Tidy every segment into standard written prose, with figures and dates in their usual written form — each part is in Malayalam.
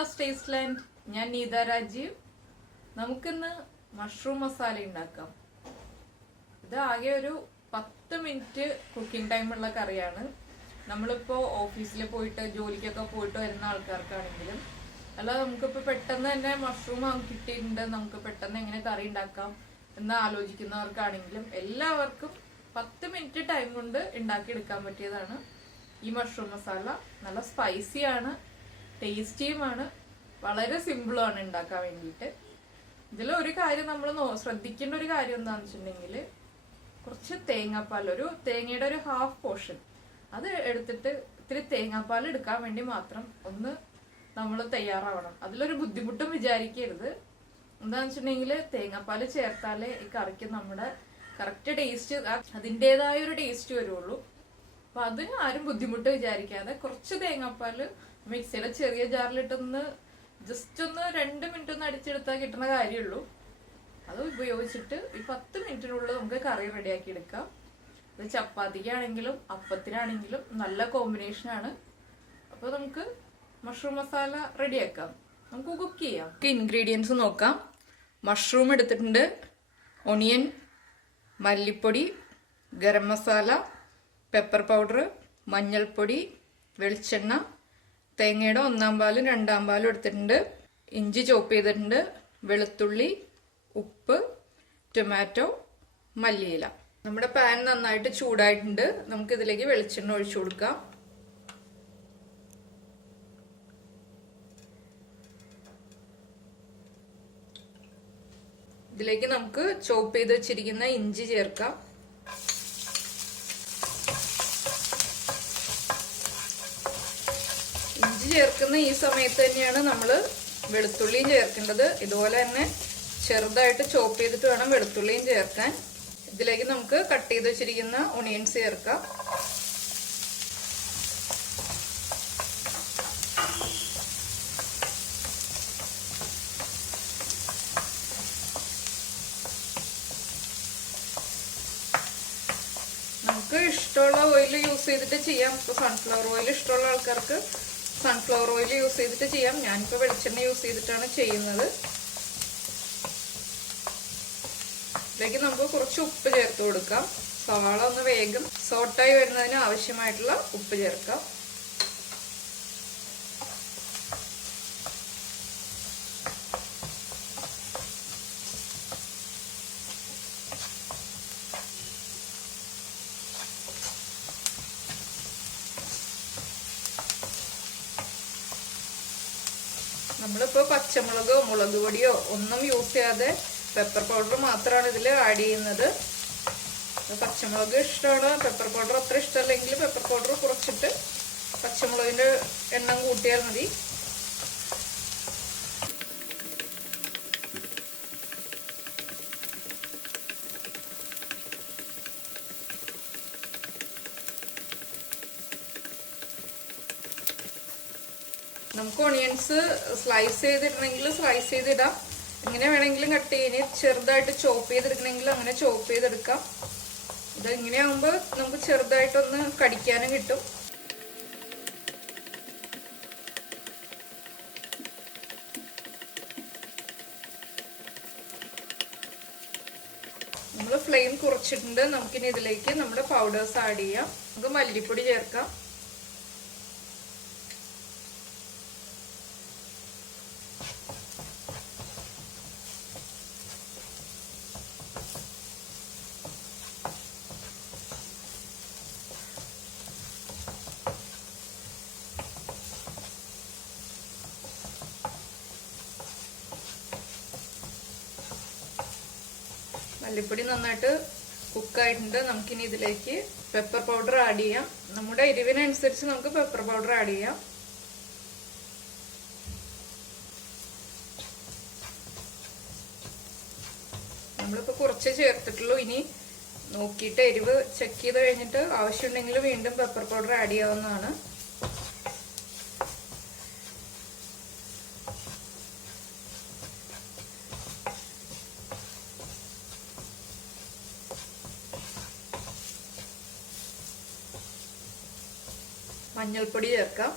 Neetha's taste land. ഞാൻ നീത രാജീവ്. നമുക്കിന്ന് മഷ്റൂം മസാല ഉണ്ടാക്കാം. ഇത് ആകെ ഒരു 10 മിനിറ്റ് കുക്കിംഗ് ടൈമുള്ള കറിയാണ്. നമ്മളിപ്പോ ഓഫീസിൽ പോയിട്ട് ജോലിക്കൊക്കെ പോയിട്ട് വരുന്ന ആൾക്കാർക്കാണെങ്കിലും അല്ല, നമുക്കിപ്പോ പെട്ടെന്ന് തന്നെ മഷ്റൂം കിട്ടിയിട്ടുണ്ട്, നമുക്ക് പെട്ടെന്ന് എങ്ങനെ കറി ഉണ്ടാക്കാം എന്ന് ആലോചിക്കുന്നവർക്കാണെങ്കിലും എല്ലാവർക്കും 10 മിനിറ്റ് ടൈം കൊണ്ട് ഉണ്ടാക്കിയെടുക്കാൻ പറ്റിയതാണ് ഈ മഷ്റൂം മസാല. നല്ല സ്പൈസിയാണ്, ടേസ്റ്റിയുമാണ്, വളരെ സിമ്പിളുമാണ് ഉണ്ടാക്കാൻ വേണ്ടിയിട്ട്. ഇതിലൊരു കാര്യം നമ്മൾ ശ്രദ്ധിക്കേണ്ട ഒരു കാര്യം എന്താണെന്ന് വെച്ചിട്ടുണ്ടെങ്കിൽ, കുറച്ച് തേങ്ങാപ്പാൽ, ഒരു തേങ്ങയുടെ ഒരു ഹാഫ് പോർഷൻ അത് എടുത്തിട്ട് ഇത്തിരി തേങ്ങാപ്പാൽ എടുക്കാൻ വേണ്ടി മാത്രം ഒന്ന് നമ്മൾ തയ്യാറാവണം. അതിലൊരു ബുദ്ധിമുട്ടും വിചാരിക്കരുത്. എന്താന്ന് വെച്ചിട്ടുണ്ടെങ്കിൽ തേങ്ങാപ്പാൽ ചേർത്താലേ ഈ കറിക്ക് നമ്മുടെ കറക്റ്റ് ടേസ്റ്റ്, അതിൻ്റെതായ ഒരു ടേസ്റ്റ് വരുള്ളൂ. അപ്പൊ അതിന് ആരും ബുദ്ധിമുട്ട് വിചാരിക്കാതെ കുറച്ച് തേങ്ങാപ്പാല് മിക്സിയിലെ ചെറിയ ജാറിലിട്ടൊന്ന് ജസ്റ്റ് ഒന്ന് 2 മിനിറ്റ് ഒന്ന് അടിച്ചെടുത്താൽ കിട്ടുന്ന കാര്യമുള്ളൂ. അത് ഉപയോഗിച്ചിട്ട് ഈ 10 മിനിറ്റിനുള്ളിൽ നമുക്ക് കറി റെഡിയാക്കി എടുക്കാം. ഇത് ചപ്പാത്തിക്കാണെങ്കിലും അപ്പത്തിനാണെങ്കിലും നല്ല കോമ്പിനേഷനാണ്. അപ്പൊ നമുക്ക് മഷ്റൂം മസാല റെഡിയാക്കാം, നമുക്ക് കുക്ക് ചെയ്യാം. ഇൻഗ്രീഡിയൻസ് നോക്കാം. മഷ്റൂം എടുത്തിട്ടുണ്ട്, ഒണിയൻ, മല്ലിപ്പൊടി, ഗരം മസാല, പെപ്പർ പൗഡർ, മഞ്ഞൾപ്പൊടി, വെളിച്ചെണ്ണ, തേങ്ങയുടെ 1-ാം പാലും 2-ാം പാലും എടുത്തിട്ടുണ്ട്, ഇഞ്ചി ചോപ്പ് ചെയ്തിട്ടുണ്ട്, വെളുത്തുള്ളി, ഉപ്പ്, ടൊമാറ്റോ, മല്ലിയില. നമ്മുടെ പാൻ നന്നായിട്ട് ചൂടായിട്ടുണ്ട്. നമുക്ക് ഇതിലേക്ക് വെളിച്ചെണ്ണ ഒഴിച്ചു കൊടുക്കാം. ഇതിലേക്ക് നമുക്ക് ചോപ്പ് ചെയ്ത് വെച്ചിരിക്കുന്ന ഇഞ്ചി ചേർക്കാം. ഇഞ്ചി ചേർക്കുന്ന ഈ സമയത്ത് തന്നെയാണ് നമ്മൾ വെളുത്തുള്ളിയും ചേർക്കേണ്ടത്. ഇതുപോലെ തന്നെ ചെറുതായിട്ട് ചോപ്പ് ചെയ്തിട്ട് വേണം വെളുത്തുള്ളിയും ചേർക്കാൻ. ഇതിലേക്ക് നമുക്ക് കട്ട് ചെയ്ത് വെച്ചിരിക്കുന്ന ഒണിയൻസ് ചേർക്കാം. നമുക്ക് ഇഷ്ടമുള്ള ഓയിൽ യൂസ് ചെയ്തിട്ട് ചെയ്യാം. ഇപ്പൊ സൺഫ്ലവർ ഓയിൽ ഇഷ്ടമുള്ള ആൾക്കാർക്ക് സൺഫ്ലവർ ഓയിൽ യൂസ് ചെയ്തിട്ട് ചെയ്യാം. ഞാനിപ്പോൾ വെളിച്ചെണ്ണ യൂസ് ചെയ്തിട്ടാണ് ചെയ്യുന്നത്. ഇതിലേക്ക് നമുക്ക് കുറച്ച് ഉപ്പ് ചേർത്ത് കൊടുക്കാം. സവാള ഒന്ന് വേഗം സോട്ടായി വരുന്നതിന് ആവശ്യമായിട്ടുള്ള ഉപ്പ് ചേർക്കാം. നമ്മളിപ്പോ പച്ചമുളകോ മുളക് പൊടിയോ ഒന്നും യൂസ് ചെയ്യാതെ പെപ്പർ പൗഡർ മാത്രമാണ് ഇതിൽ ആഡ് ചെയ്യുന്നത്. പച്ചമുളക് ഇഷ്ടമാണ്, പെപ്പർ പൗഡർ അത്ര ഇഷ്ടമല്ലെങ്കിൽ പെപ്പർ പൗഡർ കുറച്ചിട്ട് പച്ചമുളകിന്റെ എണ്ണം കൂട്ടിയാൽ മതി. നമുക്ക് ഓണിയൻസ് സ്ലൈസ് ചെയ്തിടണമെങ്കിൽ സ്ലൈസ് ചെയ്തിടാം, ഇങ്ങനെ വേണമെങ്കിലും കട്ട് ചെയ്യാൻ. ചെറുതായിട്ട് ചോപ്പ് ചെയ്തെടുക്കണമെങ്കിൽ അങ്ങനെ ചോപ്പ് ചെയ്തെടുക്കാം. ഇത് ഇങ്ങനെയാകുമ്പോൾ നമുക്ക് ചെറുതായിട്ടൊന്ന് കടിക്കാനും കിട്ടും. നമ്മൾ ഫ്ലെയിം കുറച്ചിട്ടുണ്ട്. നമുക്കിനി ഇതിലേക്ക് നമ്മുടെ പൗഡേഴ്സ് ആഡ് ചെയ്യാം. നമുക്ക് മല്ലിപ്പൊടി ചേർക്കാം. മല്ലിപ്പൊടി നന്നായിട്ട് കുക്കായിട്ടുണ്ട്. നമുക്കിനി ഇതിലേക്ക് പെപ്പർ പൗഡർ ആഡ് ചെയ്യാം. നമ്മുടെ എരിവിനനുസരിച്ച് നമുക്ക് പെപ്പർ പൗഡർ ആഡ് ചെയ്യാം. നമ്മളിപ്പോൾ കുറച്ച് ചേർത്തിട്ടുള്ളൂ. ഇനി നോക്കിയിട്ട് എരിവ് ചെക്ക് ചെയ്ത് കഴിഞ്ഞിട്ട് ആവശ്യമുണ്ടെങ്കിൽ വീണ്ടും പെപ്പർ പൗഡർ ആഡ് ചെയ്യാവുന്നതാണ്. മഞ്ഞൾപ്പൊടി ചേർക്കാം.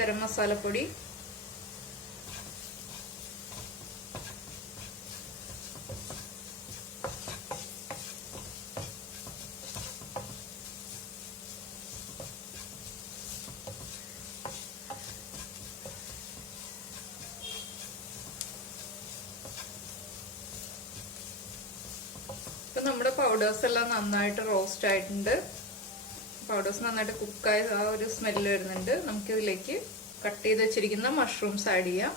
ഗരം മസാലപ്പൊടി, ഇപ്പൊ നമ്മുടെ പൗഡേഴ്സ് എല്ലാം നന്നായിട്ട് റോസ്റ്റ് ആയിട്ടുണ്ട്. പൗഡേഴ്സ് നന്നായിട്ട് കുക്കായി ആ ഒരു സ്മെല്ല് വരുന്നുണ്ട്. നമുക്കിതിലേക്ക് കട്ട് ചെയ്ത് വെച്ചിരിക്കുന്ന മഷ്റൂംസ് ആഡ് ചെയ്യാം.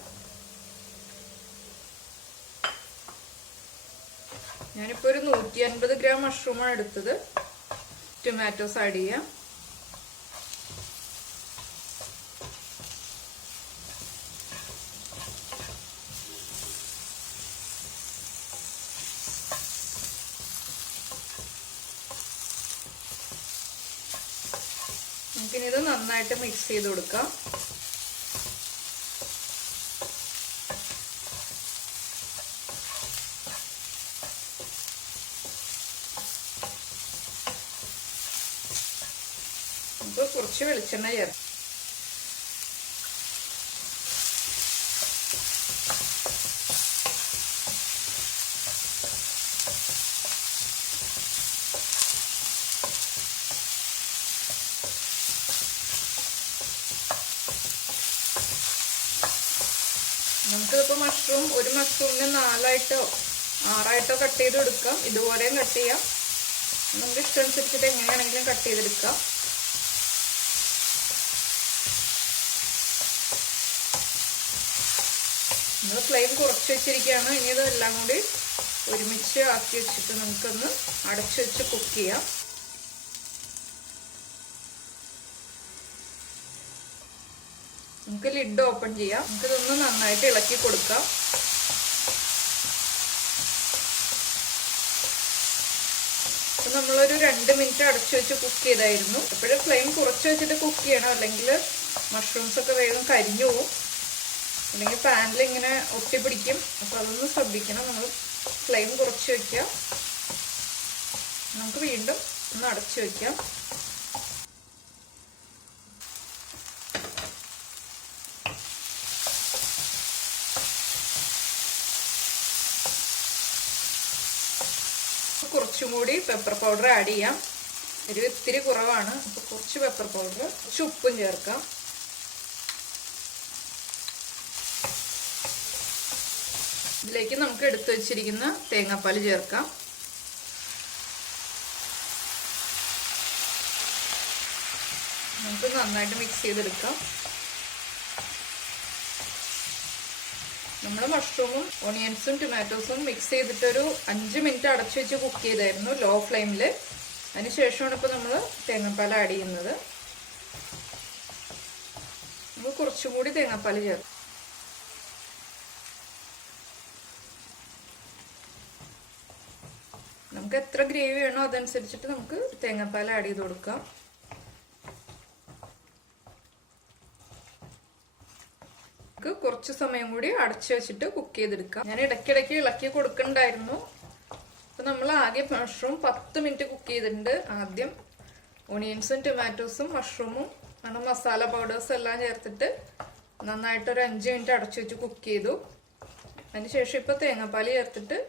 ഞാനിപ്പോൾ ഒരു 150 ഗ്രാം മഷ്റൂമാണ് എടുത്തത്. ടൊമാറ്റോസ് ആഡ് ചെയ്യാം. നമുക്കിനി ഇത് നന്നായിട്ട് മിക്സ് ചെയ്ത് കൊടുക്കാം. നമുക്ക് കുറച്ച് വെളിച്ചെണ്ണ ചേർക്കാം. നമുക്കിപ്പോൾ മഷ്റൂം ഒരു മഷ്റൂമിന് 4ആയിട്ടോ 6ആയിട്ടോ കട്ട് ചെയ്ത് എടുക്കാം. ഇതുപോലെയും കട്ട് ചെയ്യാം. നമുക്ക് ഇഷ്ടമനുസരിച്ചിട്ട് എങ്ങനെയാണെങ്കിലും കട്ട് ചെയ്തെടുക്കാം. നമ്മൾ ഫ്ലെയിം കുറച്ച് വെച്ചിരിക്കുകയാണ്. ഇനി ഇതെല്ലാം കൂടി ഒരുമിച്ച് ആക്കി വെച്ചിട്ട് നമുക്കൊന്ന് അടച്ചു വെച്ച് കുക്ക് ചെയ്യാം. നമുക്ക് ലിഡ് ഓപ്പൺ ചെയ്യാം. നമുക്കിതൊന്ന് നന്നായിട്ട് ഇളക്കി കൊടുക്കാം. അപ്പൊ നമ്മളൊരു 2 മിനിറ്റ് അടച്ചു വെച്ച് കുക്ക് ചെയ്തായിരുന്നു. എപ്പോഴും ഫ്ലെയിം കുറച്ച് വെച്ചിട്ട് കുക്ക് ചെയ്യണം, അല്ലെങ്കിൽ മഷ്റൂംസ് ഒക്കെ വേഗം കരിഞ്ഞു പോകും, അല്ലെങ്കിൽ പാനിൽ ഇങ്ങനെ ഒട്ടിപ്പിടിക്കും. അപ്പൊ അതൊന്ന് ശ്രദ്ധിക്കണം. നമ്മൾ ഫ്ലെയിം കുറച്ച് വെക്കാം. നമുക്ക് വീണ്ടും ഒന്ന് അടച്ചു വെക്കാം. കുറച്ചും കൂടി പെപ്പർ പൗഡർ ആഡ് ചെയ്യാം. എരിവ് ഇത്തിരി കുറവാണ്, അപ്പൊ കുറച്ച് പെപ്പർ പൗഡർ, കുറച്ച് ഉപ്പും ചേർക്കാം. ഇതിലേക്ക് നമുക്ക് എടുത്തു വെച്ചിരിക്കുന്ന തേങ്ങാപ്പാൽ ചേർക്കാം. നമുക്ക് നന്നായിട്ട് മിക്സ് ചെയ്തെടുക്കാം. നമ്മൾ മഷ്റൂമും ഓണിയൻസും ടൊമാറ്റോസും മിക്സ് ചെയ്തിട്ടൊരു 5 മിനിറ്റ് അടച്ചു വെച്ച് കുക്ക് ചെയ്തായിരുന്നു ലോ ഫ്ലെയിമിൽ. അതിനുശേഷമാണ് ഇപ്പോൾ നമ്മൾ തേങ്ങാപ്പാൽ ആഡ് ചെയ്യുന്നത്. നമുക്ക് കുറച്ചും കൂടി തേങ്ങാപ്പാൽ ചേർക്കാം. നമുക്ക് എത്ര ഗ്രേവി വേണോ അതനുസരിച്ചിട്ട് നമുക്ക് തേങ്ങാപ്പാൽ ആഡ് ചെയ്ത് കൊടുക്കാം. കുറച്ച് സമയം കൂടി അടച്ചു വെച്ചിട്ട് കുക്ക് ചെയ്തെടുക്കാം. ഞാൻ ഇടയ്ക്കിടയ്ക്ക് ഇളക്കി കൊടുക്കണ്ടായിരുന്നു. അപ്പൊ നമ്മൾ ആദ്യം മഷ്റൂം 10 മിനിറ്റ് കുക്ക് ചെയ്തിട്ടുണ്ട്. ആദ്യം ഓണിയൻസും ടൊമാറ്റോസും മഷ്റൂമും മസാല പൗഡേഴ്സും എല്ലാം ചേർത്തിട്ട് നന്നായിട്ടൊരു 5 മിനിറ്റ് അടച്ചു വെച്ച് കുക്ക് ചെയ്തു. അതിനുശേഷം ഇപ്പൊ തേങ്ങാപ്പാൽ ചേർത്തിട്ട്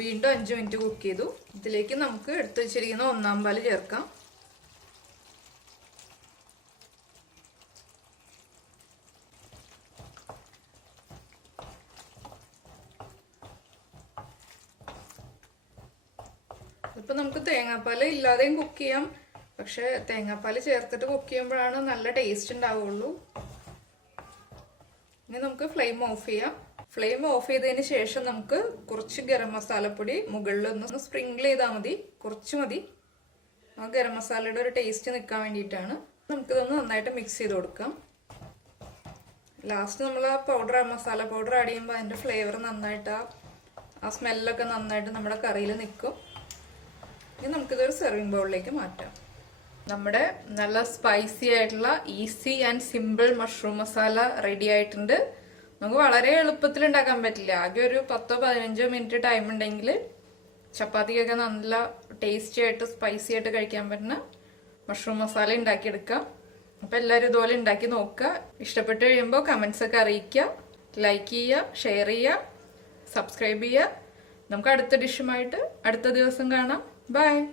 വീണ്ടും 5 മിനിറ്റ് കുക്ക് ചെയ്തു. ഇതിലേക്ക് നമുക്ക് എടുത്തു വെച്ചിരിക്കുന്ന 1-ാം പാല് ചേർക്കാം. ഇപ്പൊ നമുക്ക് തേങ്ങാപ്പാൽ ഇല്ലാതെയും കുക്ക് ചെയ്യാം, പക്ഷെ തേങ്ങാപ്പാൽ ചേർത്തിട്ട് കുക്ക് ചെയ്യുമ്പോഴാണ് നല്ല ടേസ്റ്റ് ഉണ്ടാവുള്ളൂ. ഇനി നമുക്ക് ഫ്ലെയിം ഓഫ് ചെയ്യാം. ഫ്ലെയിം ഓഫ് ചെയ്തതിന് ശേഷം നമുക്ക് കുറച്ച് ഗരം മസാലപ്പൊടി മുകളിൽ ഒന്ന് സ്പ്രിങ്കിൾ ചെയ്താൽ മതി. കുറച്ച് മതി, ആ ഗരം മസാലയുടെ ഒരു ടേസ്റ്റ് നിൽക്കാൻ വേണ്ടിയിട്ടാണ്. നമുക്കിതൊന്ന് നന്നായിട്ട് മിക്സ് ചെയ്ത് കൊടുക്കാം. ലാസ്റ്റ് നമ്മൾ ആ പൗഡർ മസാല പൗഡർ ആഡ് ചെയ്യുമ്പോൾ അതിൻ്റെ ഫ്ലേവർ നന്നായിട്ട് ആ സ്മെല്ലൊക്കെ നന്നായിട്ട് നമ്മുടെ കറിയിൽ നിൽക്കും. ഇനി നമുക്കിതൊരു സെർവിങ് ബൗളിലേക്ക് മാറ്റാം. നമ്മുടെ നല്ല സ്പൈസി ആയിട്ടുള്ള easy and simple mushroom masala ready ആയിട്ടുണ്ട്. നമുക്ക് വളരെ എളുപ്പത്തിൽ ഉണ്ടാക്കാൻ പറ്റില്ല. ആകെ ഒരു 10-15 മിനിറ്റ് ടൈം ഉണ്ടെങ്കിൽ ചപ്പാത്തിക്കൊക്കെ നല്ല ടേസ്റ്റി ആയിട്ട് സ്പൈസി ആയിട്ട് കഴിക്കാൻ പറ്റുന്ന മഷ്റൂം മസാല ഉണ്ടാക്കിയെടുക്കാം. അപ്പൊ എല്ലാവരും ഇതുപോലെ ഉണ്ടാക്കി നോക്കുക. ഇഷ്ടപ്പെട്ട് കഴിയുമ്പോൾ കമന്റ്സ് ഒക്കെ അറിയിക്കുക, ലൈക്ക് ചെയ്യുക, ഷെയർ ചെയ്യുക, സബ്സ്ക്രൈബ് ചെയ്യുക. നമുക്ക് അടുത്ത ഡിഷുമായിട്ട് അടുത്ത ദിവസം കാണാം. ബൈ.